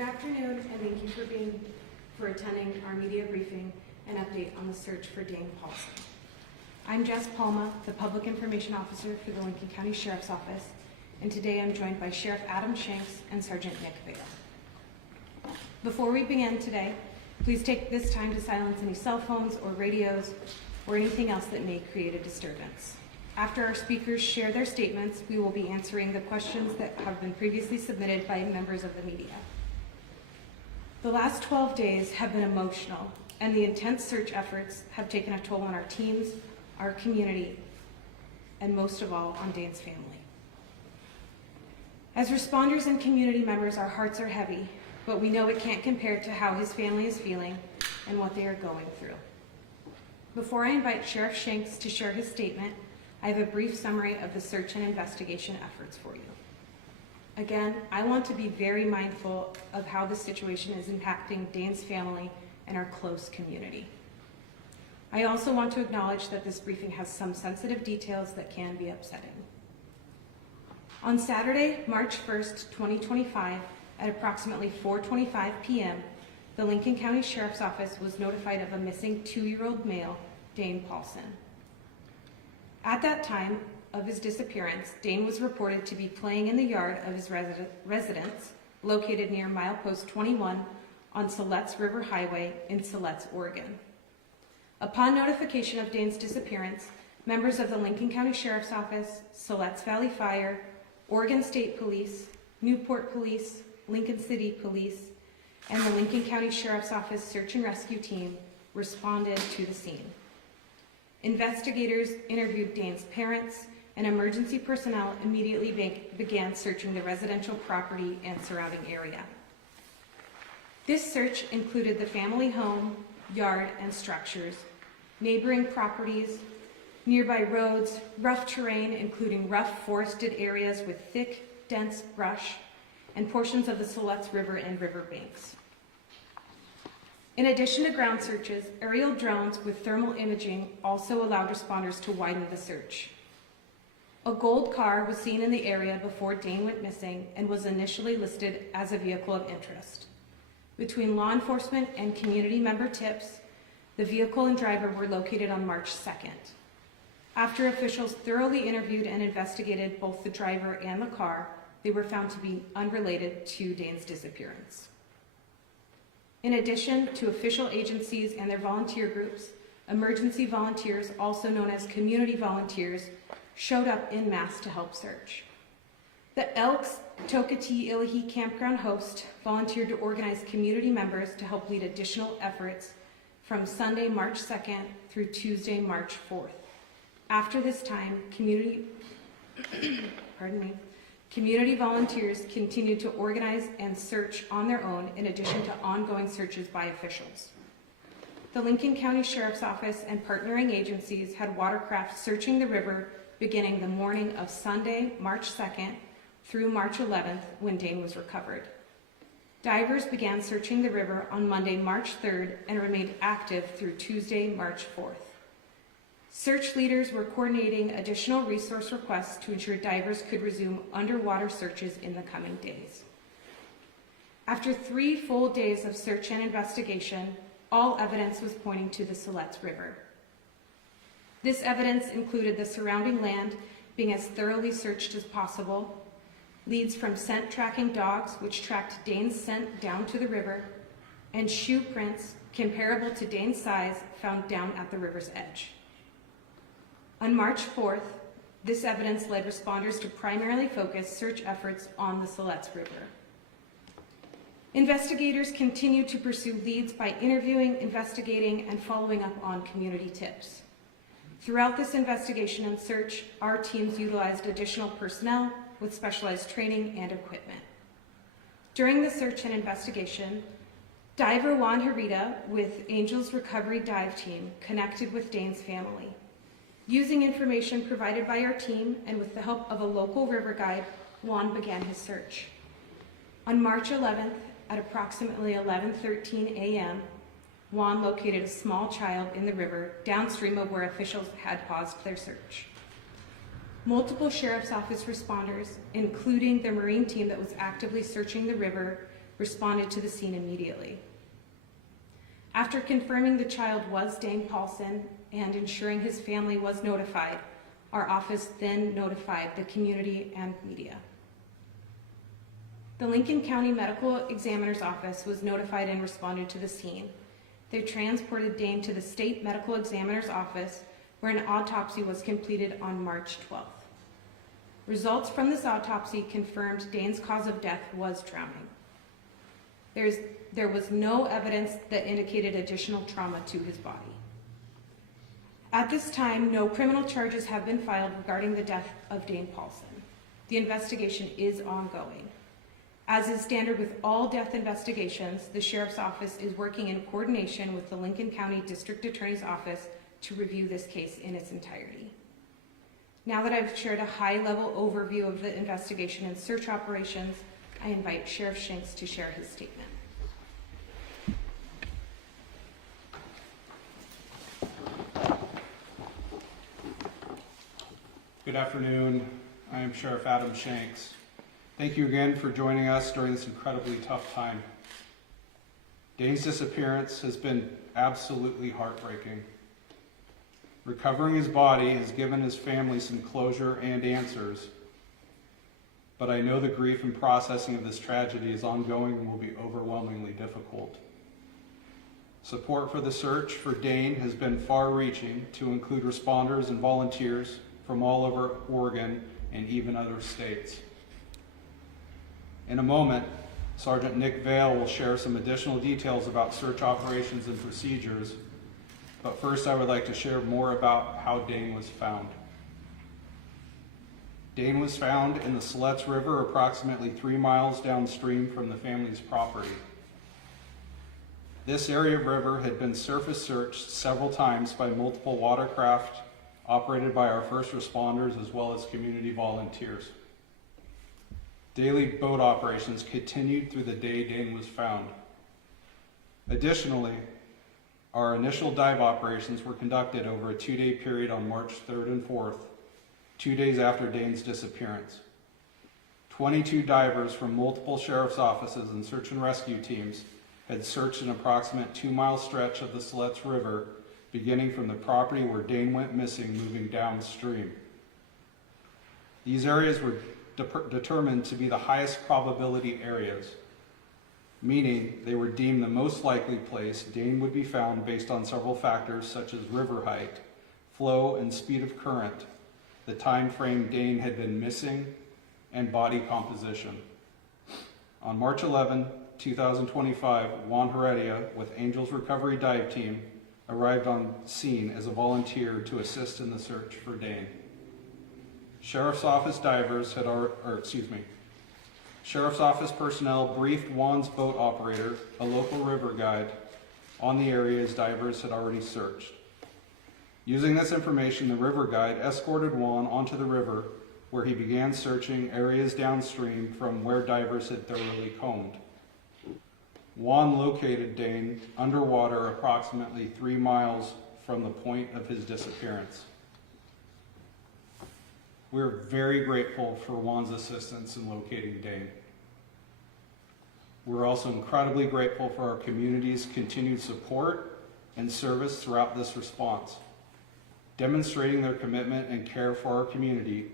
Good afternoon, and thank you for attending our media briefing and update on the search for Dane Paulsen. I'm Jess Palma, the Public Information Officer for the Lincoln County Sheriff's Office, and today I'm joined by Sheriff Adam Shanks and Sergeant Nick Vale. Before we begin today, please take this time to silence any cell phones or radios or anything else that may create a disturbance. After our speakers share their statements, we will be answering the questions that have been previously submitted by members of the media. The last 12 days have been emotional, and the intense search efforts have taken a toll on our teams, our community, and most of all, on Dane's family. As responders and community members, our hearts are heavy, but we know it can't compare to how his family is feeling and what they are going through. Before I invite Sheriff Shanks to share his statement, I have a brief summary of the search and investigation efforts for you. Again, I want to be very mindful of how this situation is impacting Dane's family and our close community. I also want to acknowledge that this briefing has some sensitive details that can be upsetting. On Saturday, March 1st, 2025, at approximately 4:25 p.m., the Lincoln County Sheriff's Office was notified of a missing 2-year-old male, Dane Paulsen. At that time of his disappearance, Dane was reported to be playing in the yard of his residence located near milepost 21 on Siletz River Highway in Siletz, Oregon. Upon notification of Dane's disappearance, members of the Lincoln County Sheriff's Office, Siletz Valley Fire, Oregon State Police, Newport Police, Lincoln City Police, and the Lincoln County Sheriff's Office Search and Rescue Team responded to the scene. Investigators interviewed Dane's parents, and emergency personnel immediately began searching the residential property and surrounding area. This search included the family home, yard, and structures, neighboring properties, nearby roads, rough terrain including rough forested areas with thick, dense brush, and portions of the Siletz River and riverbanks. In addition to ground searches, aerial drones with thermal imaging also allowed responders to widen the search. A gold car was seen in the area before Dane went missing and was initially listed as a vehicle of interest. Between law enforcement and community member tips, the vehicle and driver were located on March 2nd. After officials thoroughly interviewed and investigated both the driver and the car, they were found to be unrelated to Dane's disappearance. In addition to official agencies and their volunteer groups, emergency volunteers, also known as community volunteers, showed up en masse to help search. The Elks Tokati Ilahi campground host volunteered to organize community members to help lead additional efforts from Sunday, March 2nd through Tuesday, March 4th. After this time, community volunteers continued to organize and search on their own in addition to ongoing searches by officials. The Lincoln County Sheriff's Office and partnering agencies had watercraft searching the river beginning the morning of Sunday, March 2nd through March 11th when Dane was recovered. Divers began searching the river on Monday, March 3rd and remained active through Tuesday, March 4th. Search leaders were coordinating additional resource requests to ensure divers could resume underwater searches in the coming days. After 3 full days of search and investigation, all evidence was pointing to the Siletz River. This evidence included the surrounding land being as thoroughly searched as possible, leads from scent tracking dogs which tracked Dane's scent down to the river, and shoe prints comparable to Dane's size found down at the river's edge. On March 4th, this evidence led responders to primarily focus search efforts on the Siletz River. Investigators continued to pursue leads by interviewing, investigating, and following up on community tips. Throughout this investigation and search, our teams utilized additional personnel with specialized training and equipment. During the search and investigation, diver Juan Herita with Angels Recovery Dive Team connected with Dane's family. Using information provided by our team and with the help of a local river guide, Juan began his search. On March 11th, at approximately 11:13 a.m., Juan located a small child in the river downstream of where officials had paused their search. Multiple Sheriff's Office responders, including the Marine team that was actively searching the river, responded to the scene immediately. After confirming the child was Dane Paulsen and ensuring his family was notified, our office then notified the community and media. The Lincoln County Medical Examiner's Office was notified and responded to the scene. They transported Dane to the State Medical Examiner's Office, where an autopsy was completed on March 12th. Results from this autopsy confirmed Dane's cause of death was drowning. There was no evidence that indicated additional trauma to his body. At this time, no criminal charges have been filed regarding the death of Dane Paulsen. The investigation is ongoing. As is standard with all death investigations, the Sheriff's Office is working in coordination with the Lincoln County District Attorney's Office to review this case in its entirety. Now that I've shared a high-level overview of the investigation and search operations, I invite Sheriff Shanks to share his statement. Good afternoon. I am Sheriff Adam Shanks. Thank you again for joining us during this incredibly tough time. Dane's disappearance has been absolutely heartbreaking. Recovering his body has given his family some closure and answers, but I know the grief and processing of this tragedy is ongoing and will be overwhelmingly difficult. Support for the search for Dane has been far-reaching to include responders and volunteers from all over Oregon and even other states. In a moment, Sergeant Nick Vale will share some additional details about search operations and procedures, but first I would like to share more about how Dane was found. Dane was found in the Siletz River approximately 3 miles downstream from the family's property. This area of river had been surface searched several times by multiple watercraft operated by our first responders as well as community volunteers. Daily boat operations continued through the day Dane was found. Additionally, our initial dive operations were conducted over a 2-day period on March 3rd and 4th, 2 days after Dane's disappearance. 22 divers from multiple sheriff's offices and search and rescue teams had searched an approximate 2-mile stretch of the Siletz River, beginning from the property where Dane went missing, moving downstream. These areas were determined to be the highest probability areas, meaning they were deemed the most likely place Dane would be found based on several factors such as river height, flow and speed of current, the time frame Dane had been missing, and body composition. On March 11, 2025, Juan Heredia with Angels Recovery Dive Team arrived on scene as a volunteer to assist in the search for Dane. Sheriff's Office personnel briefed Juan's boat operator, a local river guide, on the areas divers had already searched. Using this information, the river guide escorted Juan onto the river, where he began searching areas downstream from where divers had thoroughly combed. Juan located Dane underwater approximately 3 miles from the point of his disappearance. We're very grateful for Juan's assistance in locating Dane. We're also incredibly grateful for our community's continued support and service throughout this response. Demonstrating their commitment and care for our community,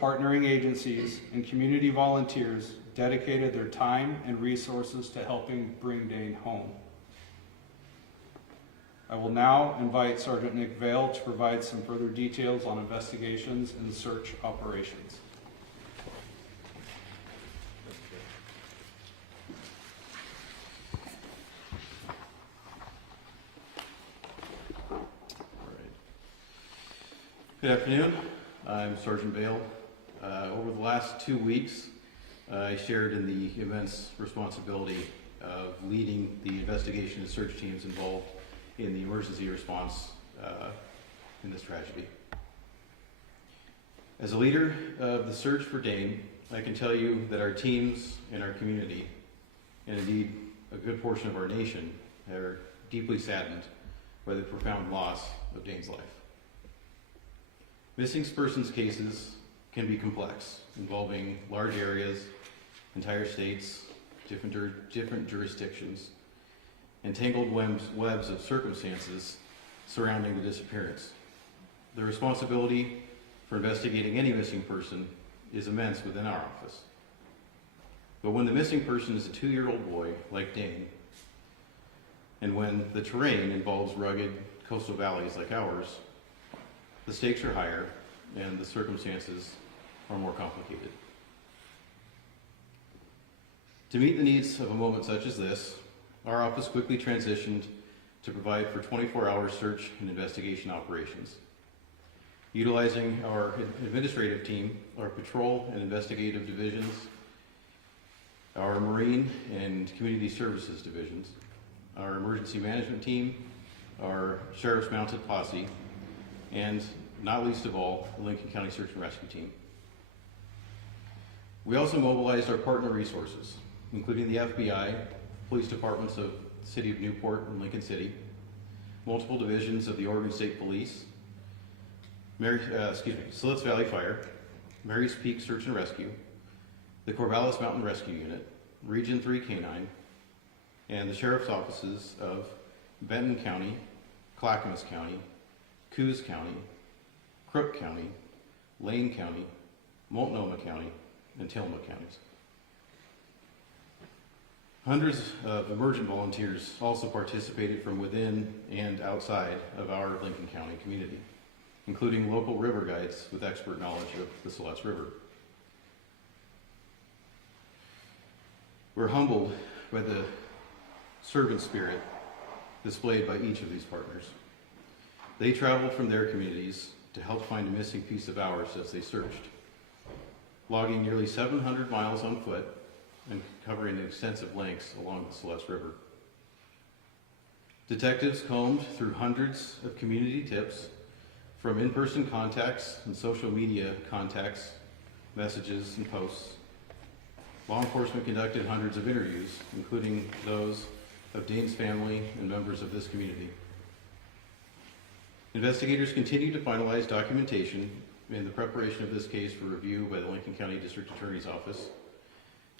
partnering agencies and community volunteers dedicated their time and resources to helping bring Dane home. I will now invite Sergeant Nick Vale to provide some further details on investigations and search operations. Good afternoon. I'm Sergeant Vale. Over the last 2 weeks, I shared in the immense responsibility of leading the investigation and search teams involved in the emergency response in this tragedy. As a leader of the search for Dane, I can tell you that our teams and our community, and indeed a good portion of our nation, are deeply saddened by the profound loss of Dane's life. Missing persons cases can be complex, involving large areas, entire states, different jurisdictions, and tangled webs of circumstances surrounding the disappearance. The responsibility for investigating any missing person is immense within our office. But when the missing person is a 2-year-old boy like Dane, and when the terrain involves rugged coastal valleys like ours, the stakes are higher and the circumstances are more complicated. To meet the needs of a moment such as this, our office quickly transitioned to provide for 24-hour search and investigation operations. Utilizing our administrative team, our patrol and investigative divisions, our marine and community services divisions, our emergency management team, our sheriff's mounted posse, and not least of all, the Lincoln County Search and Rescue Team. We also mobilized our partner resources, including the FBI, police departments of the City of Newport and Lincoln City, multiple divisions of the Oregon State Police, Siletz Valley Fire, Mary's Peak Search and Rescue, the Corvallis Mountain Rescue Unit, Region 3 Canine, and the Sheriff's Offices of Benton County, Clackamas County, Coos County, Crook County, Lane County, Multnomah County, and Tillamook counties. Hundreds of emergent volunteers also participated from within and outside of our Lincoln County community, including local river guides with expert knowledge of the Siletz River. We're humbled by the servant spirit displayed by each of these partners. They traveled from their communities to help find a missing piece of ours as they searched, logging nearly 700 miles on foot and covering extensive lengths along the Siletz River. Detectives combed through hundreds of community tips, from in-person contacts and social media contacts, messages, and posts. Law enforcement conducted hundreds of interviews, including those of Dane's family and members of this community. Investigators continue to finalize documentation in the preparation of this case for review by the Lincoln County District Attorney's Office,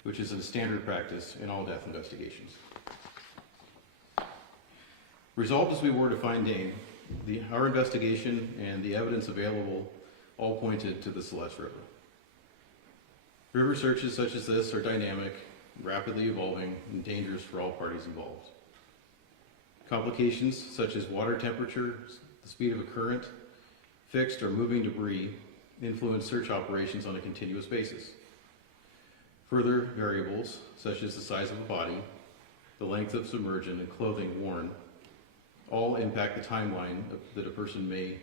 which is a standard practice in all death investigations. Resolved as we were to find Dane, our investigation and the evidence available all pointed to the Siletz River. River searches such as this are dynamic, rapidly evolving, and dangerous for all parties involved. Complications such as water temperature, the speed of a current, fixed or moving debris influence search operations on a continuous basis. Further variables, such as the size of the body, the length of submersion, and clothing worn, all impact the timeline that a person may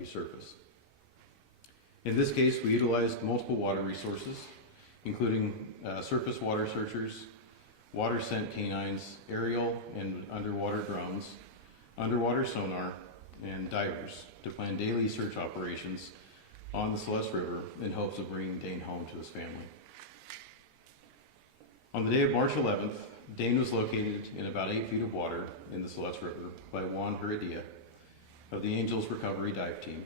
resurface. In this case, we utilized multiple water resources, including surface water searchers, water scent canines, aerial and underwater drones, underwater sonar, and divers to plan daily search operations on the Siletz River in hopes of bringing Dane home to his family. On the day of March 11th, Dane was located in about 8 feet of water in the Siletz River by Juan Heredia of the Angels Recovery Dive Team.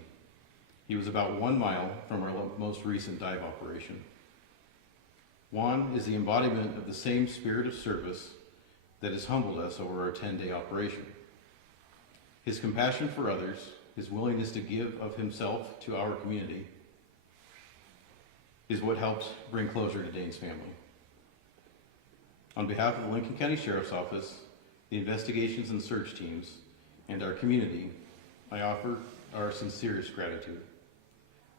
He was about 1 mile from our most recent dive operation. Juan is the embodiment of the same spirit of service that has humbled us over our 10-day operation. His compassion for others, his willingness to give of himself to our community, is what helps bring closure to Dane's family. On behalf of the Lincoln County Sheriff's Office, the investigations and search teams, and our community, I offer our sincerest gratitude.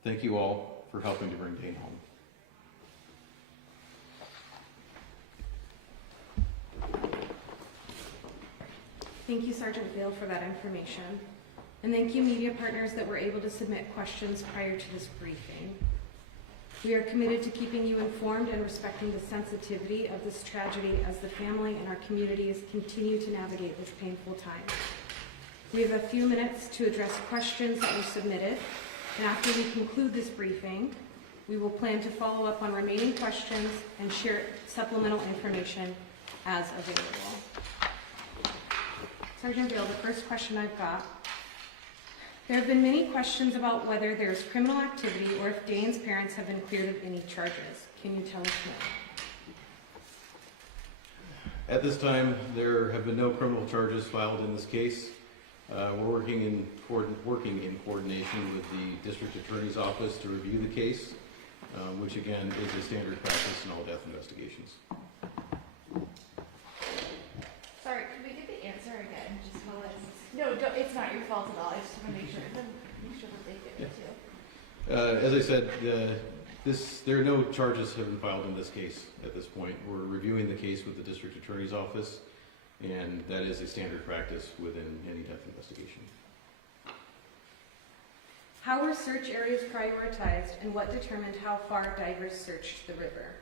Thank you all for helping to bring Dane home. Thank you, Sergeant Vail, for that information. And thank you, media partners that were able to submit questions prior to this briefing. We are committed to keeping you informed and respecting the sensitivity of this tragedy as the family and our communities continue to navigate this painful time. We have a few minutes to address questions that were submitted, and after we conclude this briefing, we will plan to follow up on remaining questions and share supplemental information as available. Sergeant Vail, the first question I've got. There have been many questions about whether there's criminal activity or if Dane's parents have been cleared of any charges. Can you tell us more? At this time, there have been no criminal charges filed in this case. We're working in coordination with the District Attorney's Office to review the case, which again is a standard practice in all death investigations. Sorry, could we get the answer again? Just tell us. No, it's not your fault at all. I just want to make sure that they get it too. As I said, there are no charges have been filed in this case at this point. We're reviewing the case with the District Attorney's Office, and that is a standard practice within any death investigation. How were search areas prioritized, and what determined how far divers searched the river?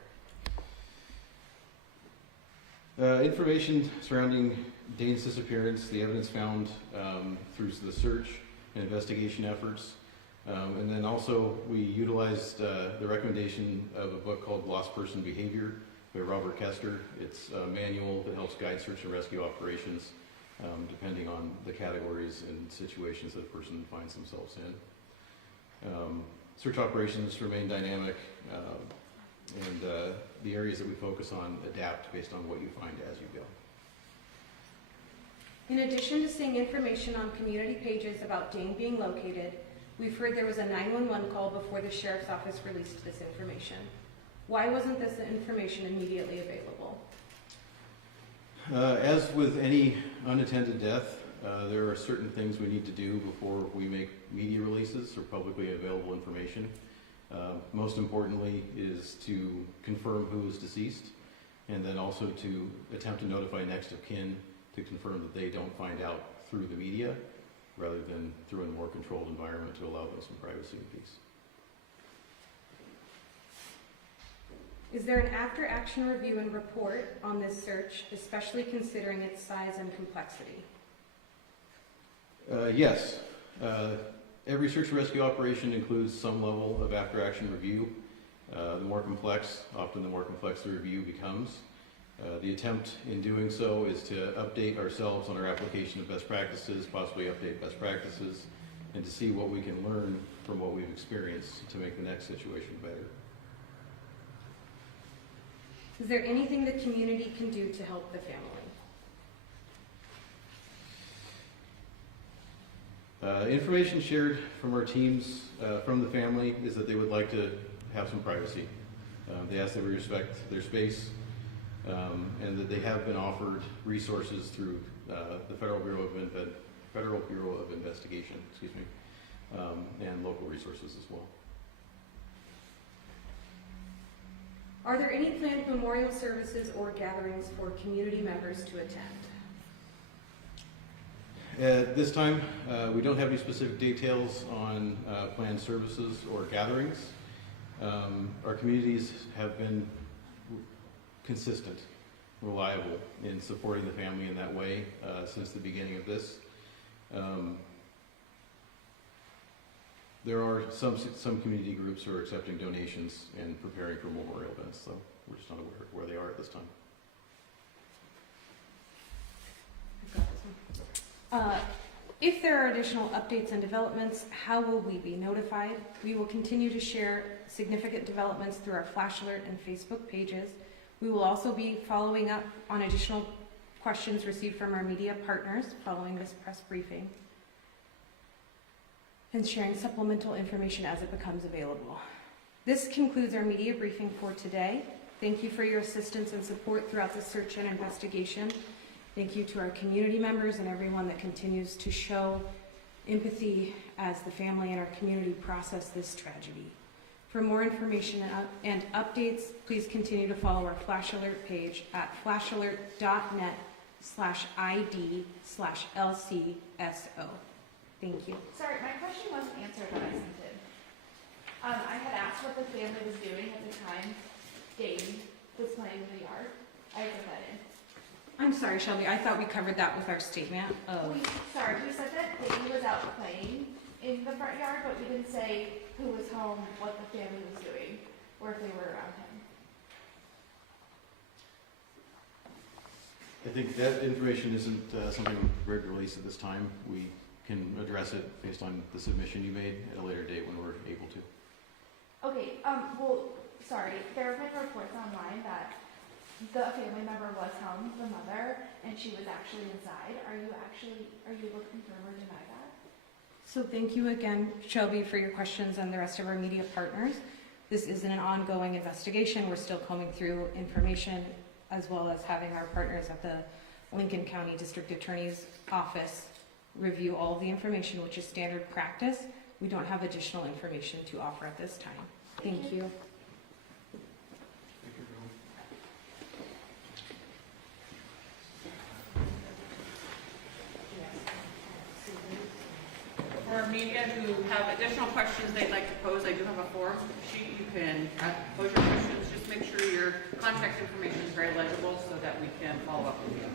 Information surrounding Dane's disappearance, the evidence found through the search and investigation efforts, and then also we utilized the recommendation of a book called Lost Person Behavior by Robert Kester. It's a manual that helps guide search and rescue operations depending on the categories and situations that a person finds themselves in. Search operations remain dynamic, and the areas that we focus on adapt based on what you find as you go. In addition to seeing information on community pages about Dane being located, we've heard there was a 911 call before the Sheriff's Office released this information. Why wasn't this information immediately available? As with any unattended death, there are certain things we need to do before we make media releases or publicly available information. Most importantly is to confirm who is deceased, and then also to attempt to notify next of kin to confirm that they don't find out through the media, rather than through a more controlled environment to allow them some privacy and peace. Is there an after-action review and report on this search, especially considering its size and complexity? Yes. Every search and rescue operation includes some level of after-action review. The more complex, often the more complex the review becomes. The attempt in doing so is to update ourselves on our application of best practices, possibly update best practices, and to see what we can learn from what we've experienced to make the next situation better. Is there anything the community can do to help the family? Information shared from our teams, from the family, is that they would like to have some privacy. They ask that we respect their space, and that they have been offered resources through the Federal Bureau of Investigation, and local resources as well. Are there any planned memorial services or gatherings for community members to attend? At this time, we don't have any specific details on planned services or gatherings. Our communities have been consistent, reliable in supporting the family in that way since the beginning of this. There are some community groups who are accepting donations and preparing for memorial events, so we're just not aware of where they are at this time. I've got this one. If there are additional updates and developments, how will we be notified? We will continue to share significant developments through our Flash Alert and Facebook pages. We will also be following up on additional questions received from our media partners following this press briefing, and sharing supplemental information as it becomes available. This concludes our media briefing for today. Thank you for your assistance and support throughout the search and investigation. Thank you to our community members and everyone that continues to show empathy as the family and our community process this tragedy. For more information and updates, please continue to follow our Flash Alert page at flashalert.net/ID/LCSO. Thank you. Sorry, my question wasn't answered when I sent it. I had asked what the family was doing at the time Dane was playing in the yard. I put that in. I'm sorry, Shelby. I thought we covered that with our statement of... We said that Dane was out playing in the front yard, but we didn't say who was home, what the family was doing, or if they were around him. I think that information isn't something we're ready to release at this time. We can address it based on the submission you made at a later date when we're able to. Okay, there have been reports online that the family member was home, the mother, and she was actually inside. Are you able to confirm or deny that? So thank you again, Shelby, for your questions and the rest of our media partners. This is an ongoing investigation. We're still combing through information as well as having our partners at the Lincoln County District Attorney's Office review all of the information, which is standard practice. We don't have additional information to offer at this time. Thank you. For media who have additional questions they'd like to pose, I do have a form sheet. You can pose your questions. Just make sure your contact information is very legible so that we can follow up with you.